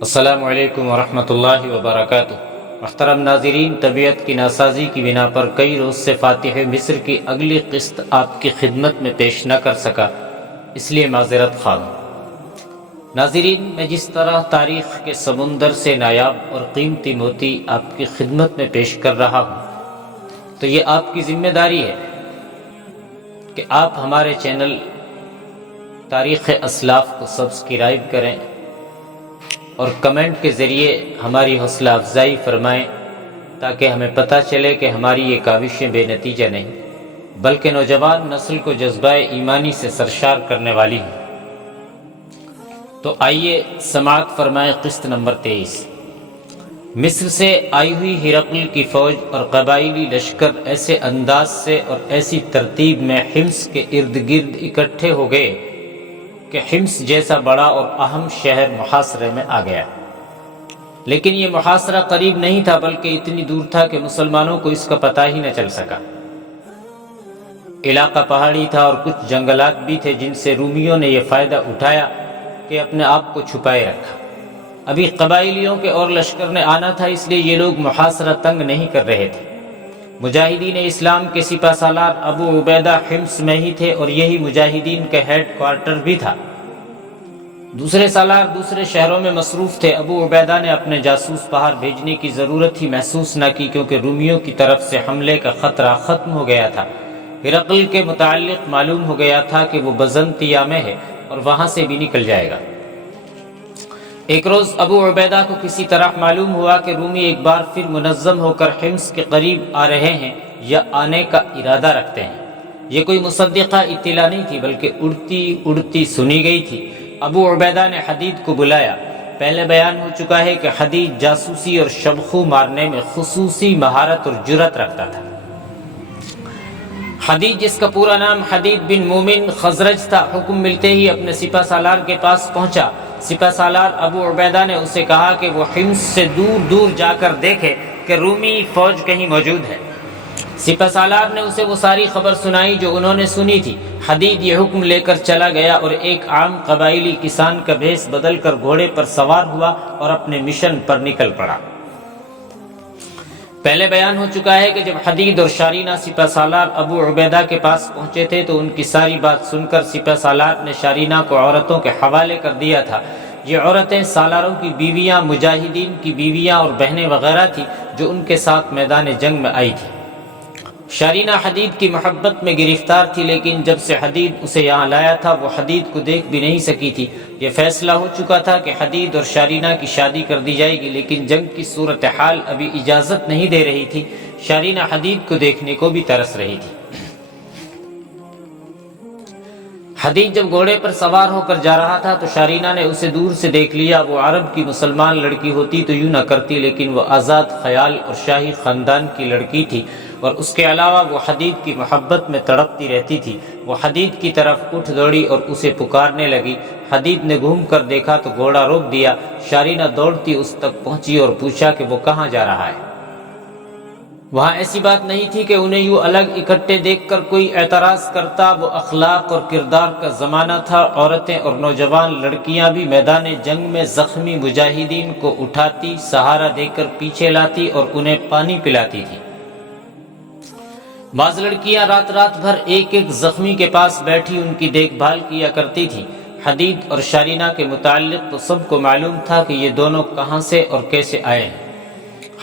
السلام علیکم ورحمۃ اللہ وبرکاتہ۔ محترم ناظرین، طبیعت کی ناسازی کی بنا پر کئی روز سے فاتح مصر کی اگلی قسط آپ کی خدمت میں پیش نہ کر سکا، اس لیے معذرت خواہ ہوں۔ ناظرین، میں جس طرح تاریخ کے سمندر سے نایاب اور قیمتی موتی آپ کی خدمت میں پیش کر رہا ہوں، تو یہ آپ کی ذمہ داری ہے کہ آپ ہمارے چینل تاریخ اسلاف کو سبسکرائب کریں اور کمنٹ کے ذریعے ہماری حوصلہ افزائی فرمائیں، تاکہ ہمیں پتہ چلے کہ ہماری یہ کاوشیں بے نتیجہ نہیں بلکہ نوجوان نسل کو جذبہ ایمانی سے سرشار کرنے والی ہیں۔ تو آئیے سماعت فرمائیں قسط نمبر 23۔ مصر سے آئی ہوئی ہرقل کی فوج اور قبائلی لشکر ایسے انداز سے اور ایسی ترتیب میں حمص کے ارد گرد اکٹھے ہو گئے کہ حمص جیسا بڑا اور اہم شہر محاصرے میں آ گیا، لیکن یہ محاصرہ قریب نہیں تھا بلکہ اتنی دور تھا کہ مسلمانوں کو اس کا پتہ ہی نہ چل سکا۔ علاقہ پہاڑی تھا اور کچھ جنگلات بھی تھے جن سے رومیوں نے یہ فائدہ اٹھایا کہ اپنے آپ کو چھپائے رکھا۔ ابھی قبائلیوں کے اور لشکر نے آنا تھا، اس لیے یہ لوگ محاصرہ تنگ نہیں کر رہے تھے۔ مجاہدین اسلام کے سپہ سالار ابو عبیدہ حمص میں ہی تھے اور یہی مجاہدین کا ہیڈ کوارٹر بھی تھا۔ دوسرے سالار دوسرے شہروں میں مصروف تھے۔ ابو عبیدہ نے اپنے جاسوس باہر بھیجنے کی ضرورت ہی محسوس نہ کی، کیونکہ رومیوں کی طرف سے حملے کا خطرہ ختم ہو گیا تھا۔ ہرقل کے متعلق معلوم ہو گیا تھا کہ وہ بزنطیہ میں ہے اور وہاں سے بھی نکل جائے گا۔ ایک روز ابو عبیدہ کو کسی طرح معلوم ہوا کہ رومی ایک بار پھر منظم ہو کر حمص کے قریب آ رہے ہیں یا آنے کا ارادہ رکھتے ہیں۔ یہ کوئی مصدقہ اطلاع نہیں تھی بلکہ اڑتی اڑتی سنی گئی تھی۔ ابو عبیدہ نے حدید کو بلایا۔ پہلے بیان ہو چکا ہے کہ حدید جاسوسی اور شبخو مارنے میں خصوصی مہارت اور جرأت رکھتا تھا۔ حدید، جس کا پورا نام حدید بن مومن خزرج تھا، حکم ملتے ہی اپنے سپہ سالار کے پاس پہنچا۔ سپہ سالار ابو عبیدہ نے اسے کہا کہ وہ حمص سے دور دور جا کر دیکھے کہ رومی فوج کہیں موجود ہے۔ سپہ سالار نے اسے وہ ساری خبر سنائی جو انہوں نے سنی تھی۔ حدید یہ حکم لے کر چلا گیا اور ایک عام قبائلی کسان کا بھیس بدل کر گھوڑے پر سوار ہوا اور اپنے مشن پر نکل پڑا۔ پہلے بیان ہو چکا ہے کہ جب حدید اور شارینہ سپہ سالار ابو عبیدہ کے پاس پہنچے تھے تو ان کی ساری بات سن کر سپہ سالار نے شارینہ کو عورتوں کے حوالے کر دیا تھا۔ یہ عورتیں سالاروں کی بیویاں، مجاہدین کی بیویاں اور بہنیں وغیرہ تھیں جو ان کے ساتھ میدان جنگ میں آئی تھیں۔ شارینہ حدید کی محبت میں گرفتار تھی، لیکن جب سے حدید اسے یہاں لایا تھا وہ حدید کو دیکھ بھی نہیں سکی تھی۔ یہ فیصلہ ہو چکا تھا کہ حدید اور شارینہ کی شادی کر دی جائے گی، لیکن جنگ کی صورتحال ابھی اجازت نہیں دے رہی تھی۔ شارینہ حدید کو دیکھنے کو بھی ترس رہی تھی۔ حدید جب گھوڑے پر سوار ہو کر جا رہا تھا تو شارینہ نے اسے دور سے دیکھ لیا۔ وہ عرب کی مسلمان لڑکی ہوتی تو یوں نہ کرتی، لیکن وہ آزاد خیال اور شاہی خاندان کی لڑکی تھی، اور اس کے علاوہ وہ حدید کی محبت میں تڑپتی رہتی تھی۔ وہ حدید کی طرف اٹھ دوڑی اور اسے پکارنے لگی۔ حدید نے گھوم کر دیکھا تو گھوڑا روک دیا۔ شارینہ دوڑتی اس تک پہنچی اور پوچھا کہ وہ کہاں جا رہا ہے۔ وہاں ایسی بات نہیں تھی کہ انہیں یوں الگ اکٹھے دیکھ کر کوئی اعتراض کرتا۔ وہ اخلاق اور کردار کا زمانہ تھا۔ عورتیں اور نوجوان لڑکیاں بھی میدان جنگ میں زخمی مجاہدین کو اٹھاتی، سہارا دے کر پیچھے لاتی اور انہیں پانی پلاتی تھی۔ بعض لڑکیاں رات رات بھر ایک ایک زخمی کے پاس بیٹھی ان کی دیکھ بھال کیا کرتی تھی۔ حدید اور شارینہ کے متعلق تو سب کو معلوم تھا کہ یہ دونوں کہاں سے اور کیسے آئے ہیں۔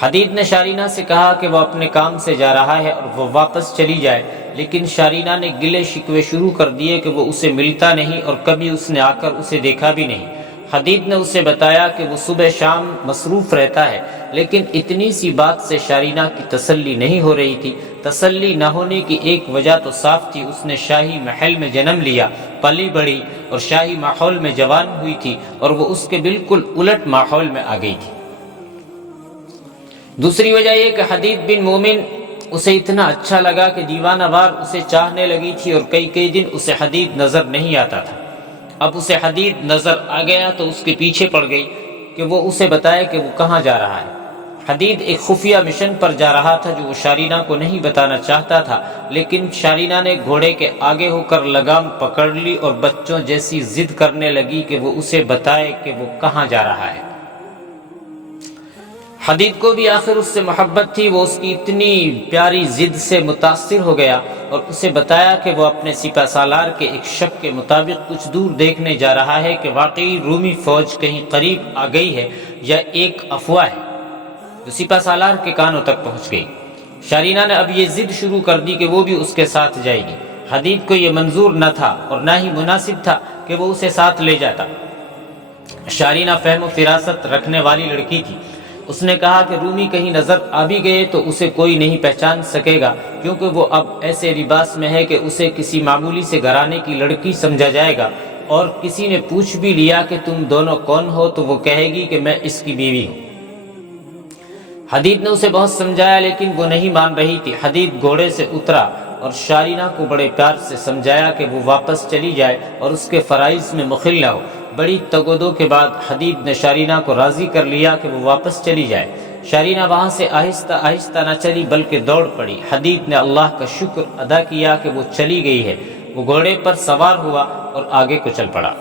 حدید نے شارینہ سے کہا کہ وہ اپنے کام سے جا رہا ہے اور وہ واپس چلی جائے، لیکن شارینہ نے گلے شکوے شروع کر دیے کہ وہ اسے ملتا نہیں اور کبھی اس نے آ کر اسے دیکھا بھی نہیں۔ حدید نے اسے بتایا کہ وہ صبح شام مصروف رہتا ہے، لیکن اتنی سی بات سے شارینہ کی تسلی نہیں ہو رہی تھی۔ تسلی نہ ہونے کی ایک وجہ تو صاف تھی، اس نے شاہی محل میں جنم لیا، پلی بڑھی اور شاہی ماحول میں جوان ہوئی تھی، اور وہ اس کے بالکل الٹ ماحول میں آ گئی تھی۔ دوسری وجہ یہ کہ حدید بن مومن اسے اتنا اچھا لگا کہ دیوانہ وار اسے چاہنے لگی تھی، اور کئی دن اسے حدید نظر نہیں آتا تھا۔ اب اسے حدید نظر آ گیا تو اس کے پیچھے پڑ گئی کہ وہ اسے بتائے کہ وہ کہاں جا رہا ہے۔ حدید ایک خفیہ مشن پر جا رہا تھا جو وہ شارینہ کو نہیں بتانا چاہتا تھا، لیکن شارینہ نے گھوڑے کے آگے ہو کر لگام پکڑ لی اور بچوں جیسی ضد کرنے لگی کہ وہ اسے بتائے کہ وہ کہاں جا رہا ہے۔ حدید کو بھی آخر اس سے محبت تھی، وہ اس کی اتنی پیاری ضد سے متاثر ہو گیا اور اسے بتایا کہ وہ اپنے سپہ سالار کے ایک شک کے مطابق کچھ دور دیکھنے جا رہا ہے کہ واقعی رومی فوج کہیں قریب آ گئی ہے یا ایک افواہ ہے، جو سپہ سالار کے کانوں تک پہنچ گئی۔ شارینہ نے اب یہ ضد شروع کر دی کہ وہ بھی اس کے ساتھ جائے گی۔ حدید کو یہ منظور نہ تھا اور نہ ہی مناسب تھا کہ وہ اسے ساتھ لے جاتا۔ شارینہ فہم و فراست رکھنے والی لڑکی تھی، اس نے کہا کہ رومی کہیں نظر آ بھی گئے تو اسے کوئی نہیں پہچان سکے گا، کیونکہ وہ اب ایسے لباس میں ہے کہ اسے کسی معمولی سے گھرانے کی لڑکی سمجھا جائے گا، اور کسی نے پوچھ بھی لیا کہ تم دونوں کون ہو تو وہ کہے گی کہ میں اس کی بیوی ہوں۔ حدید نے اسے بہت سمجھایا لیکن وہ نہیں مان رہی تھی۔ حدید گھوڑے سے اترا اور شارینہ کو بڑے پیار سے سمجھایا کہ وہ واپس چلی جائے اور اس کے فرائض میں مخل نہ ہو۔ بڑی تگودو کے بعد حدید نے شارینہ کو راضی کر لیا کہ وہ واپس چلی جائے۔ شارینہ وہاں سے آہستہ آہستہ نہ چلی بلکہ دوڑ پڑی۔ حدید نے اللہ کا شکر ادا کیا کہ وہ چلی گئی ہے۔ وہ گھوڑے پر سوار ہوا اور آگے کو چل پڑا۔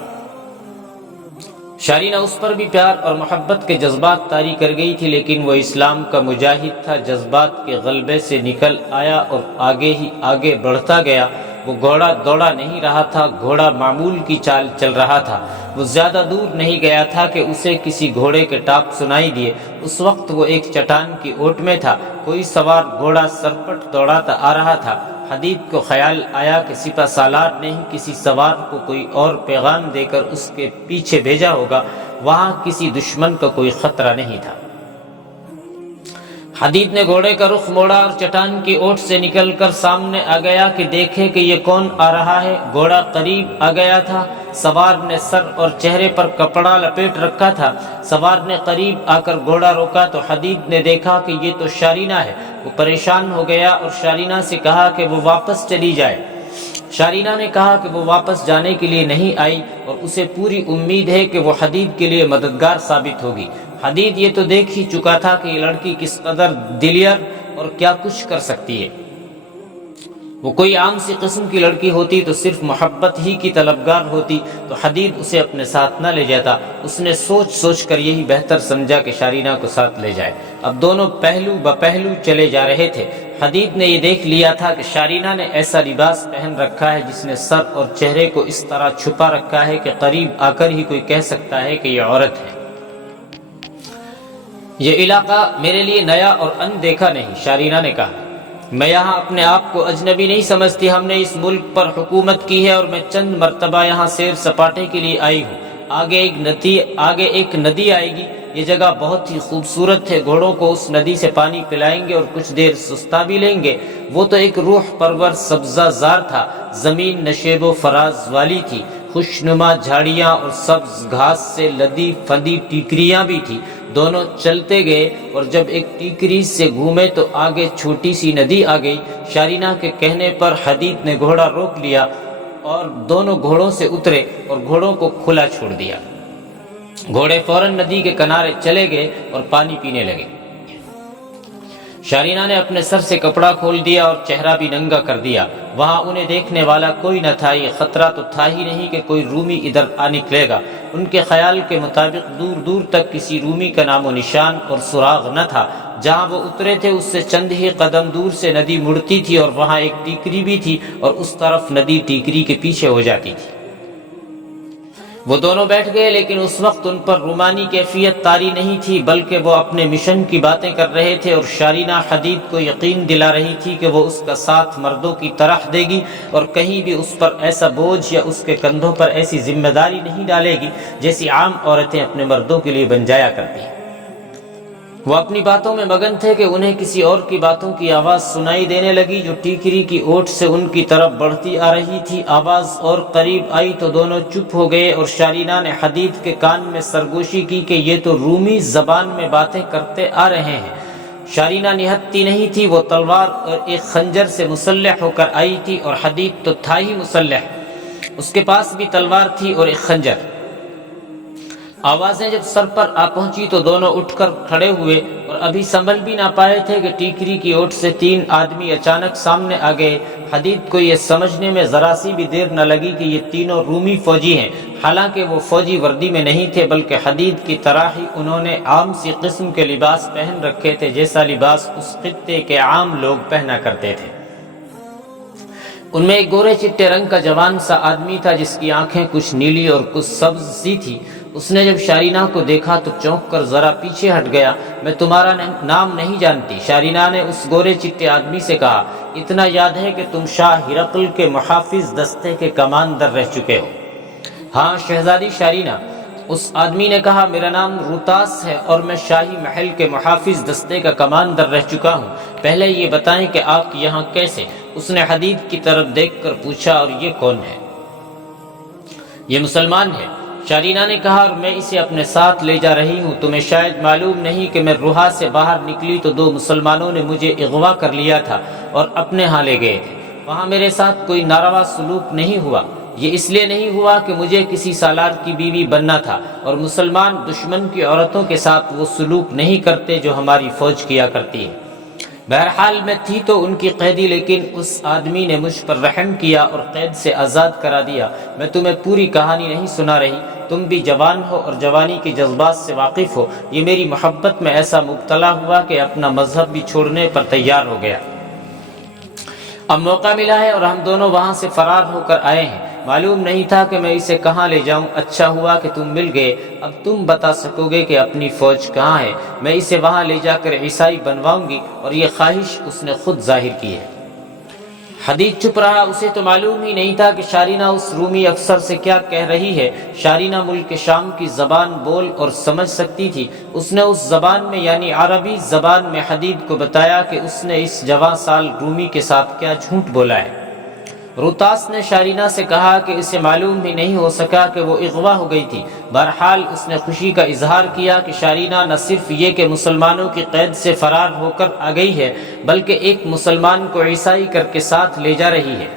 شارینہ اس پر بھی پیار اور محبت کے جذبات طاری کر گئی تھی، لیکن وہ اسلام کا مجاہد تھا، جذبات کے غلبے سے نکل آیا اور آگے ہی آگے بڑھتا گیا۔ وہ گھوڑا دوڑا نہیں رہا تھا، گھوڑا معمول کی چال چل رہا تھا۔ وہ زیادہ دور نہیں گیا تھا کہ اسے کسی گھوڑے کے ٹاپ سنائی دیے۔ اس وقت وہ ایک چٹان کی اوٹ میں تھا، کوئی سوار گھوڑا سرپٹ دوڑاتا آ رہا تھا۔ حدید کو خیال آیا کہ سپہ سالار نے ہی کسی سوار کو کوئی اور پیغام دے کر اس کے پیچھے بھیجا ہوگا، وہاں کسی دشمن کا کوئی خطرہ نہیں تھا۔ حدید نے گھوڑے کا رخ موڑا اور چٹان کی اوٹ سے نکل کر سامنے آ گیا کہ دیکھے کہ یہ کون آ رہا ہے۔ گھوڑا قریب آ گیا تھا، سوار نے سر اور چہرے پر کپڑا لپیٹ رکھا تھا۔ سوار نے قریب آ کر گھوڑا روکا تو حدید نے دیکھا کہ یہ تو شارینہ ہے۔ وہ پریشان ہو گیا اور شارینہ سے کہا کہ وہ واپس چلی جائے۔ شارینہ نے کہا کہ وہ واپس جانے کے لیے نہیں آئی اور اسے پوری امید ہے کہ وہ حدید کے لیے مددگار ثابت ہوگی۔ حدید یہ تو دیکھ ہی چکا تھا کہ یہ لڑکی کس قدر دلیر اور کیا کچھ کر سکتی ہے۔ وہ کوئی عام سی قسم کی لڑکی ہوتی تو صرف محبت ہی کی طلبگار ہوتی تو حدید اسے اپنے ساتھ نہ لے جاتا۔ اس نے سوچ سوچ کر یہی بہتر سمجھا کہ شارینہ کو ساتھ لے جائے۔ اب دونوں پہلو بپہلو چلے جا رہے تھے۔ حدید نے یہ دیکھ لیا تھا کہ شارینہ نے ایسا لباس پہن رکھا ہے جس نے سر اور چہرے کو اس طرح چھپا رکھا ہے کہ قریب آ کر ہی کوئی کہہ سکتا ہے کہ یہ عورت ہے۔ یہ علاقہ میرے لیے نیا اور اندیکھا نہیں، شارینہ نے کہا۔ میں یہاں اپنے آپ کو اجنبی نہیں سمجھتی۔ ہم نے اس ملک پر حکومت کی ہے اور میں چند مرتبہ یہاں سیر سپاٹے کے لیے آئی ہوں۔ آگے ایک ندی آئے گی، یہ جگہ بہت ہی خوبصورت ہے۔ گھوڑوں کو اس ندی سے پانی پلائیں گے اور کچھ دیر سستا بھی لیں گے۔ وہ تو ایک روح پرور سبزہ زار تھا، زمین نشیب و فراز والی تھی، خوشنما جھاڑیاں اور سبز گھاس سے لدی پھندی ٹیکریاں بھی تھی۔ دونوں چلتے گئے اور جب ایک ٹیکری سے گھومے تو آگے چھوٹی سی ندی آ گئی۔ شارینہ کے کہنے پر حدید نے گھوڑا روک لیا اور دونوں گھوڑوں سے اترے اور گھوڑوں کو کھلا چھوڑ دیا۔ گھوڑے فوراً ندی کے کنارے چلے گئے اور پانی پینے لگے۔ شارینہ نے اپنے سر سے کپڑا کھول دیا اور چہرہ بھی ننگا کر دیا۔ وہاں انہیں دیکھنے والا کوئی نہ تھا۔ یہ خطرہ تو تھا ہی نہیں کہ کوئی رومی ادھر آ نکلے گا۔ ان کے خیال کے مطابق دور دور تک کسی رومی کا نام و نشان اور سراغ نہ تھا۔ جہاں وہ اترے تھے اس سے چند ہی قدم دور سے ندی مڑتی تھی اور وہاں ایک ٹیکری بھی تھی اور اس طرف ندی ٹیکری کے پیچھے ہو جاتی تھی۔ وہ دونوں بیٹھ گئے، لیکن اس وقت ان پر رومانی کیفیت طاری نہیں تھی بلکہ وہ اپنے مشن کی باتیں کر رہے تھے، اور شارینہ حدید کو یقین دلا رہی تھی کہ وہ اس کا ساتھ مردوں کی طرح دے گی اور کہیں بھی اس پر ایسا بوجھ یا اس کے کندھوں پر ایسی ذمہ داری نہیں ڈالے گی جیسی عام عورتیں اپنے مردوں کے لیے بن جایا کرتی ہیں۔ وہ اپنی باتوں میں مگن تھے کہ انہیں کسی اور کی باتوں کی آواز سنائی دینے لگی جو ٹیکری کی اوٹ سے ان کی طرف بڑھتی آ رہی تھی۔ آواز اور قریب آئی تو دونوں چپ ہو گئے اور شارینہ نے حدید کے کان میں سرگوشی کی کہ یہ تو رومی زبان میں باتیں کرتے آ رہے ہیں۔ شارینہ نہتی نہیں تھی، وہ تلوار اور ایک خنجر سے مسلح ہو کر آئی تھی اور حدید تو تھا ہی مسلح، اس کے پاس بھی تلوار تھی اور ایک خنجر۔ آوازیں جب سر پر آ پہنچی تو دونوں اٹھ کر کھڑے ہوئے اور ابھی سنبھل بھی نہ پائے تھے کہ ٹیکری کی اوٹ سے 3 آدمی اچانک سامنے آ گئے حدید کو یہ سمجھنے میں ذرا سی بھی دیر نہ لگی کہ یہ تینوں رومی فوجی ہیں، حالانکہ وہ فوجی وردی میں نہیں تھے، بلکہ حدید کی طرح ہی انہوں نے عام سی قسم کے لباس پہن رکھے تھے، جیسا لباس اس خطے کے عام لوگ پہنا کرتے تھے۔ ان میں ایک گورے چٹے رنگ کا جوان سا آدمی تھا جس کی آنکھیں کچھ نیلی اور کچھ سبز سی تھی۔ اس نے جب شارینہ کو دیکھا تو چونک کر ذرا پیچھے ہٹ گیا۔ میں تمہارا نام نہیں جانتی، شارینہ نے اس گورے چٹے آدمی سے کہا۔ اتنا یاد ہے کہ تم شاہ ہرقل کے محافظ دستے کے کماندر رہ چکے ہو۔ ہاں شہزادی شارینہ، اس آدمی نے کہا، میرا نام روتاس ہے اور میں شاہی محل کے محافظ دستے کا کماندر رہ چکا ہوں۔ پہلے یہ بتائیں کہ آپ یہاں کیسے؟ اس نے حدید کی طرف دیکھ کر پوچھا، اور یہ کون ہے؟ یہ مسلمان ہے، شارینہ نے کہا، اور میں اسے اپنے ساتھ لے جا رہی ہوں۔ تمہیں شاید معلوم نہیں کہ میں روحا سے باہر نکلی تو 2 مسلمانوں نے مجھے اغوا کر لیا تھا اور اپنے ہاں لے گئے تھے۔ وہاں میرے ساتھ کوئی ناروا سلوک نہیں ہوا۔ یہ اس لیے نہیں ہوا کہ مجھے کسی سالار کی بیوی بننا تھا، اور مسلمان دشمن کی عورتوں کے ساتھ وہ سلوک نہیں کرتے جو ہماری فوج کیا کرتی ہے۔ بہرحال میں تھی تو ان کی قیدی، لیکن اس آدمی نے مجھ پر رحم کیا اور قید سے آزاد کرا دیا۔ میں تمہیں پوری کہانی نہیں سنا رہی، تم بھی جوان ہو اور جوانی کے جذبات سے واقف ہو۔ یہ میری محبت میں ایسا مبتلا ہوا کہ اپنا مذہب بھی چھوڑنے پر تیار ہو گیا۔ اب موقع ملا ہے اور ہم دونوں وہاں سے فرار ہو کر آئے ہیں۔ معلوم نہیں تھا کہ میں اسے کہاں لے جاؤں، اچھا ہوا کہ تم مل گئے۔ اب تم بتا سکو گے کہ اپنی فوج کہاں ہے، میں اسے وہاں لے جا کر عیسائی بنواؤں گی، اور یہ خواہش اس نے خود ظاہر کی ہے۔ حدید چپ رہا، اسے تو معلوم ہی نہیں تھا کہ شارینہ اس رومی افسر سے کیا کہہ رہی ہے۔ شارینہ ملک شام کی زبان بول اور سمجھ سکتی تھی۔ اس نے اس زبان میں یعنی عربی زبان میں حدید کو بتایا کہ اس نے اس جوان سال رومی کے ساتھ کیا جھوٹ بولا ہے۔ روتاس نے شارینہ سے کہا کہ اسے معلوم ہی نہیں ہو سکا کہ وہ اغوا ہو گئی تھی۔ بہرحال اس نے خوشی کا اظہار کیا کہ شارینہ نہ صرف یہ کہ مسلمانوں کی قید سے فرار ہو کر آ گئی ہے، بلکہ ایک مسلمان کو عیسائی کر کے ساتھ لے جا رہی ہے۔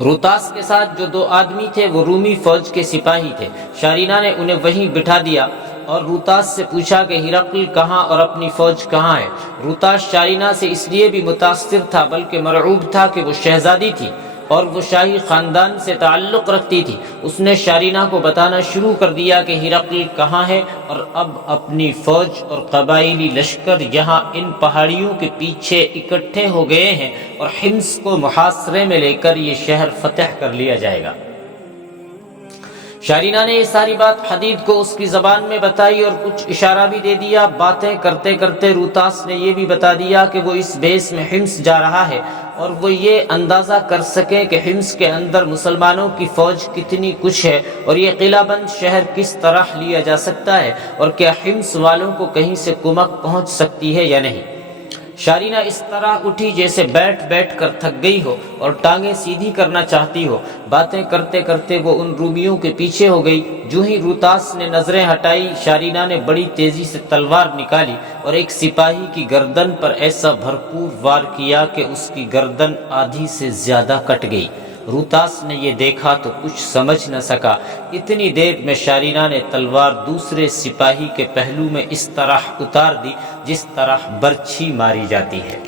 روتاس کے ساتھ جو 2 آدمی تھے وہ رومی فوج کے سپاہی تھے۔ شارینہ نے انہیں وہیں بٹھا دیا اور روتاس سے پوچھا کہ ہرقل کہاں اور اپنی فوج کہاں ہے۔ روتاس شارینہ سے اس لیے بھی متاثر تھا بلکہ مرعوب تھا کہ وہ شہزادی تھی اور وہ شاہی خاندان سے تعلق رکھتی تھی۔ اس نے شارینہ کو بتانا شروع کر دیا کہ ہرقل کہاں ہے، اور اب اپنی فوج اور قبائلی لشکر یہاں ان پہاڑیوں کے پیچھے اکٹھے ہو گئے ہیں، اور حمص کو محاصرے میں لے کر یہ شہر فتح کر لیا جائے گا۔ شارینہ نے یہ ساری بات حدید کو اس کی زبان میں بتائی اور کچھ اشارہ بھی دے دیا۔ باتیں کرتے کرتے روتاس نے یہ بھی بتا دیا کہ وہ اس بیس میں حمص جا رہا ہے، اور وہ یہ اندازہ کر سکے کہ حمص کے اندر مسلمانوں کی فوج کتنی کچھ ہے، اور یہ قلعہ بند شہر کس طرح لیا جا سکتا ہے، اور کیا حمص والوں کو کہیں سے کمک پہنچ سکتی ہے یا نہیں۔ شارینہ اس طرح اٹھی جیسے بیٹھ بیٹھ کر تھک گئی ہو اور ٹانگیں سیدھی کرنا چاہتی ہو۔ باتیں کرتے کرتے وہ ان رومیوں کے پیچھے ہو گئی۔ جو ہی روتاس نے نظریں ہٹائی، شارینہ نے بڑی تیزی سے تلوار نکالی اور ایک سپاہی کی گردن پر ایسا بھرپور وار کیا کہ اس کی گردن آدھی سے زیادہ کٹ گئی۔ روتاس نے یہ دیکھا تو کچھ سمجھ نہ سکا۔ اتنی دیر میں شارینہ نے تلوار دوسرے سپاہی کے پہلو میں اس طرح اتار دی جس طرح برچھی ماری جاتی ہے۔